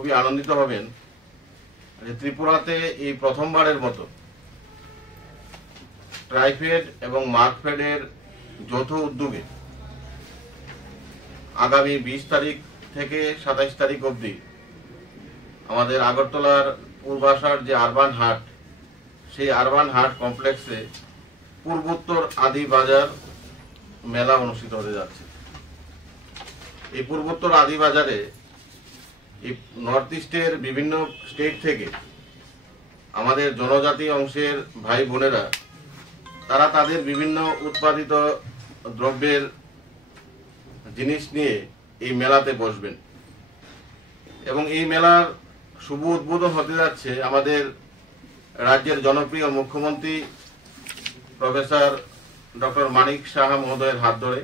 খুবই আনন্দিত হবেন যে ত্রিপুরাতে এই প্রথমবারের মতো ট্রাইফেড এবং মার্কফেডের যৌথ উদ্যোগে আগামী 20 তারিখ থেকে 27 তারিখ অবধি আমাদের আগরতলার পূর্বাশার যে আরবান হাট, সেই আরবান হাট কমপ্লেক্সে পূর্বোত্তর আদি বাজার মেলা অনুষ্ঠিত হতে যাচ্ছে। এই পূর্বোত্তর আদি বাজারে এই নর্থ ইস্টের বিভিন্ন স্টেট থেকে আমাদের জনজাতি অংশের ভাই বোনেরা তারা তাদের বিভিন্ন উৎপাদিত দ্রব্যের জিনিস নিয়ে এই মেলাতে বসবেন এবং এই মেলার শুভ উদ্বোধন হতে যাচ্ছে আমাদের রাজ্যের জনপ্রিয় মুখ্যমন্ত্রী প্রফেসর ডক্টর মানিক সাহা মহোদয়ের হাত ধরে।